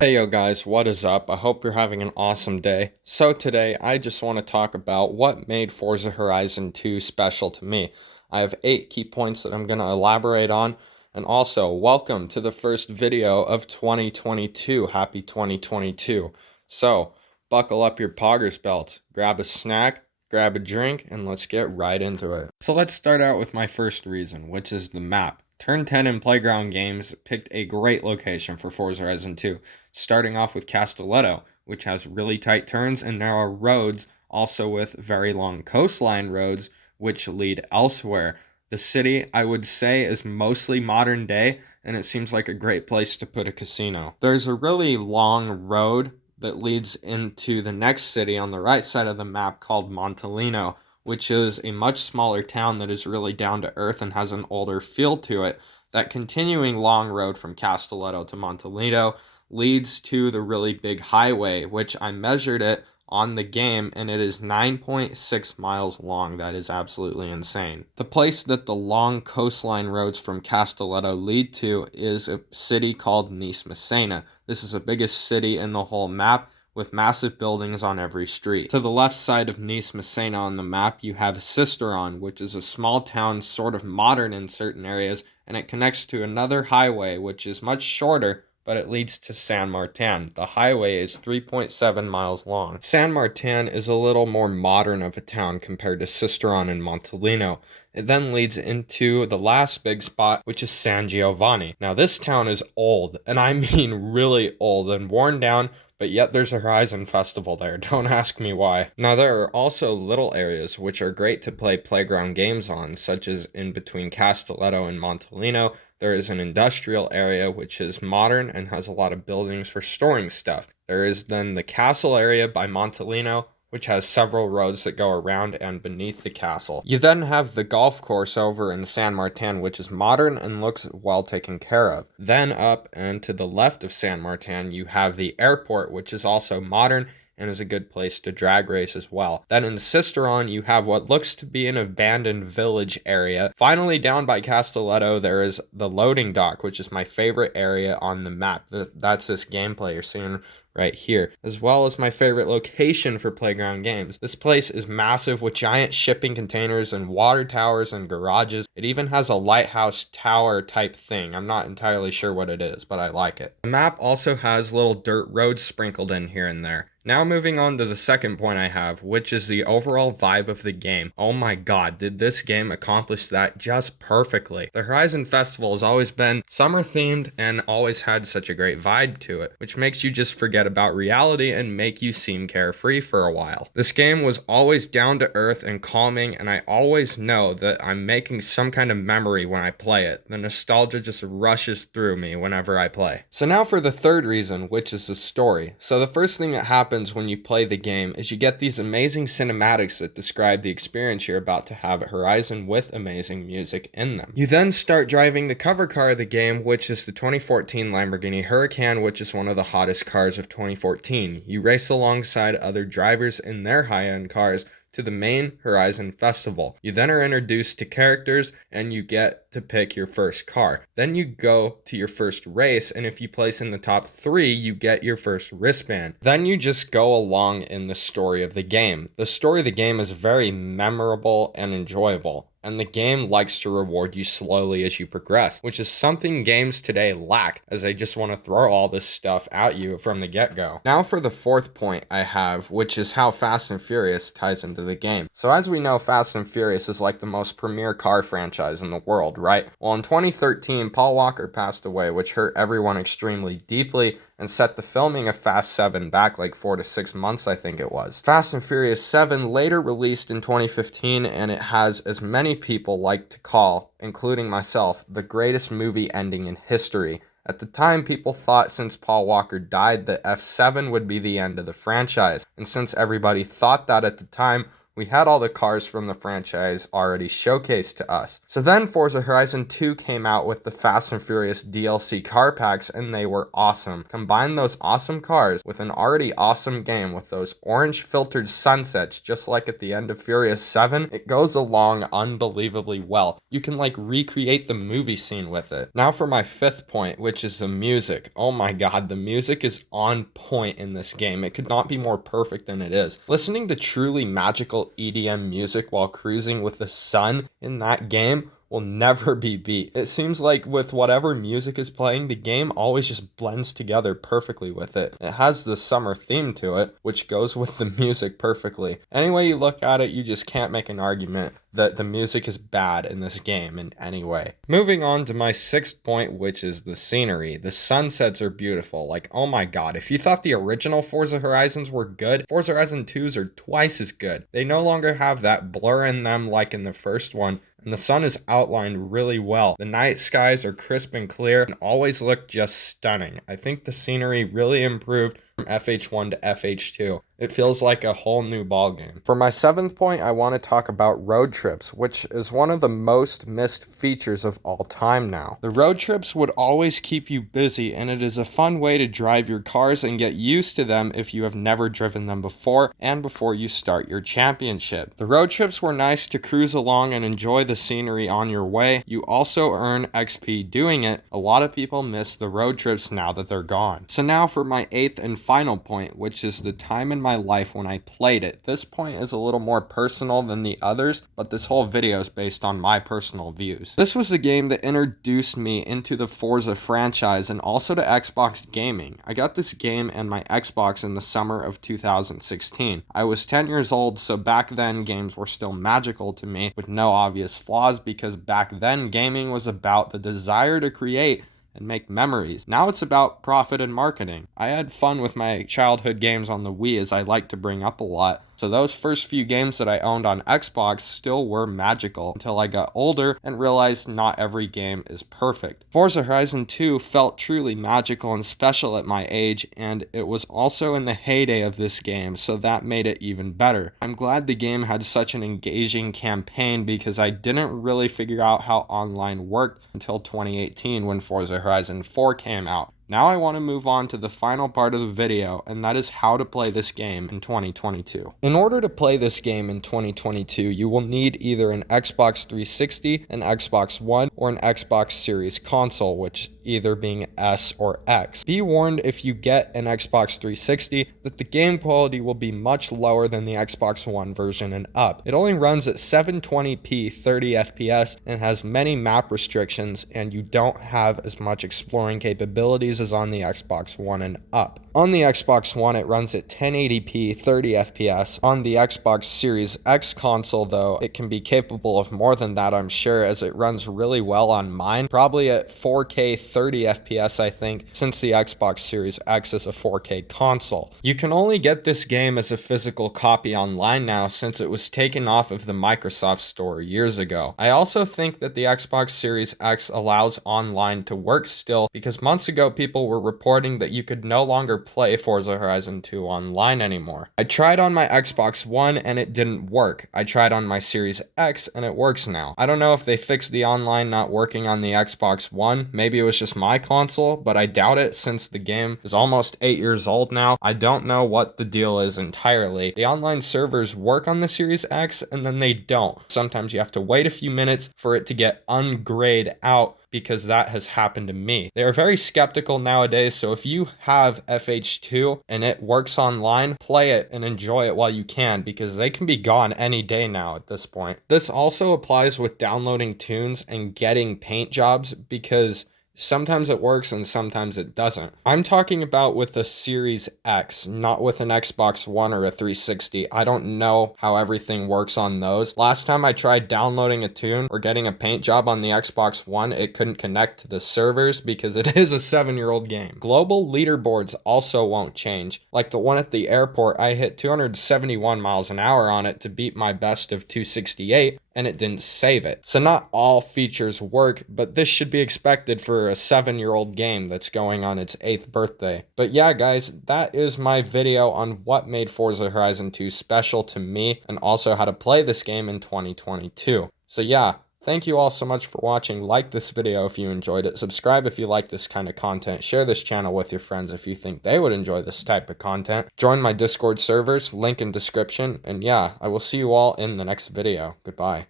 Hey yo guys, what is up? I hope you're having an awesome day. So today I just want to talk about what made Forza Horizon 2 special to me. I have 8 key points that I'm going to elaborate on, and also welcome to the first video of 2022. Happy 2022. So buckle up your poggers belt, grab a snack, grab a drink, and let's get right into it. So let's start out with my first reason, which is the map. Turn 10 in Playground Games picked a great location for Forza Horizon 2, starting off with Castelletto, which has really tight turns and narrow roads, also with very long coastline roads, which lead elsewhere. The city, I would say, is mostly modern day, and it seems like a great place to put a casino. There's a really long road that leads into the next city on the right side of the map called Montalino, which is a much smaller town that is really down to earth and has an older feel to it. That continuing long road from Castelletto to Montalino leads to the really big highway, which I measured it on the game, and it is 9.6 miles long. That is absolutely insane. The place that the long coastline roads from Castelletto lead to is a city called Nice Messina. This is the biggest city in the whole map, with massive buildings on every street. To the left side of Nice Messina on the map, you have Sisteron, which is a small town, sort of modern in certain areas, and it connects to another highway, which is much shorter, but it leads to San Martin. The highway is 3.7 miles long. San Martin is a little more modern of a town compared to Sisteron and Montalino. It then leads into the last big spot, which is San Giovanni. Now, this town is old, and I mean really old and worn down, but yet there's a Horizon Festival there. Don't ask me why. Now, there are also little areas which are great to play playground games on, such as in between Castelletto and Montalino. There is an industrial area which is modern and has a lot of buildings for storing stuff. There is then the castle area by Montalino, which has several roads that go around and beneath the castle. You then have the golf course over in San Martin, which is modern and looks well taken care of. Then up and to the left of San Martin, you have the airport, which is also modern and is a good place to drag race as well. Then in Sisteron, you have what looks to be an abandoned village area. Finally, down by Castelletto, there is the loading dock, which is my favorite area on the map. That's this gameplay you're seeing right here, as well as my favorite location for playground games. This place is massive with giant shipping containers and water towers and garages. It even has a lighthouse tower type thing. I'm not entirely sure what it is, but I like it. The map also has little dirt roads sprinkled in here and there. Now moving on to the second point I have, which is the overall vibe of the game. Oh my god, did this game accomplish that just perfectly. The Horizon Festival has always been summer themed and always had such a great vibe to it, which makes you just forget about reality and make you seem carefree for a while. This game was always down to earth and calming, and I always know that I'm making some kind of memory when I play it. The nostalgia just rushes through me whenever I play. So now for the third reason, which is the story. So the first thing that happens when you play the game is you get these amazing cinematics that describe the experience you're about to have at Horizon with amazing music in them. You then start driving the cover car of the game, which is the 2014 Lamborghini Huracan, which is one of the hottest cars of 2014. You race alongside other drivers in their high-end cars to the main Horizon Festival. You then are introduced to characters and you get to pick your first car. Then you go to your first race, and if you place in the top 3, you get your first wristband. Then you just go along in the story of the game. The story of the game is very memorable and enjoyable, and the game likes to reward you slowly as you progress, which is something games today lack, as they just want to throw all this stuff at you from the get-go. Now for the fourth point I have, which is how Fast and Furious ties into the game. So as we know, Fast and Furious is like the most premier car franchise in the world, right? Well, in 2013, Paul Walker passed away, which hurt everyone extremely deeply and set the filming of Fast 7 back like 4 to 6 months, I think it was. Fast and Furious 7 later released in 2015, and it has, as many people like to call, including myself, the greatest movie ending in history. At the time, people thought since Paul Walker died that F7 would be the end of the franchise, and since everybody thought that at the time, We had all the cars from the franchise already showcased to us. So then Forza Horizon 2 came out with the Fast and Furious DLC car packs, and they were awesome. Combine those awesome cars with an already awesome game with those orange filtered sunsets, just like at the end of Furious 7, it goes along unbelievably well. You can like recreate the movie scene with it. Now for my fifth point, which is the music. Oh my god, the music is on point in this game. It could not be more perfect than it is. Listening to truly magical EDM music while cruising with the sun in that game will never be beat. It seems like with whatever music is playing, the game always just blends together perfectly with it. It has the summer theme to it, which goes with the music perfectly. Any way you look at it, you just can't make an argument that the music is bad in this game in any way. Moving on to my sixth point, which is the scenery. The sunsets are beautiful. Like, oh my god, if you thought the original Forza Horizons were good, Forza Horizon 2s are twice as good. They no longer have that blur in them like in the first one, and the sun is outlined really well. The night skies are crisp and clear and always look just stunning. I think the scenery really improved from FH1 to FH2. It feels like a whole new ballgame. For my seventh point, I want to talk about road trips, which is one of the most missed features of all time now. The road trips would always keep you busy, and it is a fun way to drive your cars and get used to them if you have never driven them before and before you start your championship. The road trips were nice to cruise along and enjoy the scenery on your way. You also earn XP doing it. A lot of people miss the road trips now that they're gone. So now for my eighth and final point, which is the time in my life when I played it. This point is a little more personal than the others, but this whole video is based on my personal views. This was the game that introduced me into the Forza franchise and also to Xbox gaming. I got this game and my Xbox in the summer of 2016. I was 10 years old, so back then games were still magical to me with no obvious flaws, because back then gaming was about the desire to create and make memories. Now it's about profit and marketing. I had fun with my childhood games on the Wii, as I like to bring up a lot. So those first few games that I owned on Xbox still were magical until I got older and realized not every game is perfect. Forza Horizon 2 felt truly magical and special at my age, and it was also in the heyday of this game, so that made it even better. I'm glad the game had such an engaging campaign, because I didn't really figure out how online worked until 2018 when Forza Horizon 4 came out. Now I want to move on to the final part of the video, and that is how to play this game in 2022. In order to play this game in 2022, you will need either an Xbox 360, an Xbox One, or an Xbox Series console, which either being S or X. Be warned if you get an Xbox 360 that the game quality will be much lower than the Xbox One version and up. It only runs at 720p 30 FPS and has many map restrictions, and you don't have as much exploring capabilities as on the Xbox One and up. On the Xbox One, it runs at 1080p 30 FPS. On the Xbox Series X console, though, it can be capable of more than that, I'm sure, as it runs really well on mine, probably at 4K 30 FPS, I think, since the Xbox Series X is a 4K console. You can only get this game as a physical copy online now, since it was taken off of the Microsoft Store years ago. I also think that the Xbox Series X allows online to work still, because months ago people were reporting that you could no longer play Forza Horizon 2 online anymore. I tried on my Xbox One and it didn't work. I tried on my Series X and it works now. I don't know if they fixed the online not working on the Xbox One. Maybe it was just my console, but I doubt it since the game is almost 8 years old now. I don't know what the deal is entirely. The online servers work on the Series X and then they don't. Sometimes you have to wait a few minutes for it to get ungrayed out, because that has happened to me. They are very skeptical nowadays, so if you have FH2 and it works online, play it and enjoy it while you can, because they can be gone any day now at this point. This also applies with downloading tunes and getting paint jobs, because sometimes it works and sometimes it doesn't. I'm talking about with a Series X, not with an Xbox One or a 360. I don't know how everything works on those. Last time I tried downloading a tune or getting a paint job on the Xbox One, it couldn't connect to the servers because it is a 7-year-old game. Global leaderboards also won't change. Like the one at the airport, I hit 271 miles an hour on it to beat my best of 268, and it didn't save it. So not all features work, but this should be expected for a 7-year-old game that's going on its 8th birthday. But yeah, guys, that is my video on what made Forza Horizon 2 special to me, and also how to play this game in 2022. So yeah, thank you all so much for watching. Like this video if you enjoyed it. Subscribe if you like this kind of content. Share this channel with your friends if you think they would enjoy this type of content. Join my Discord servers, link in description. And yeah, I will see you all in the next video. Goodbye.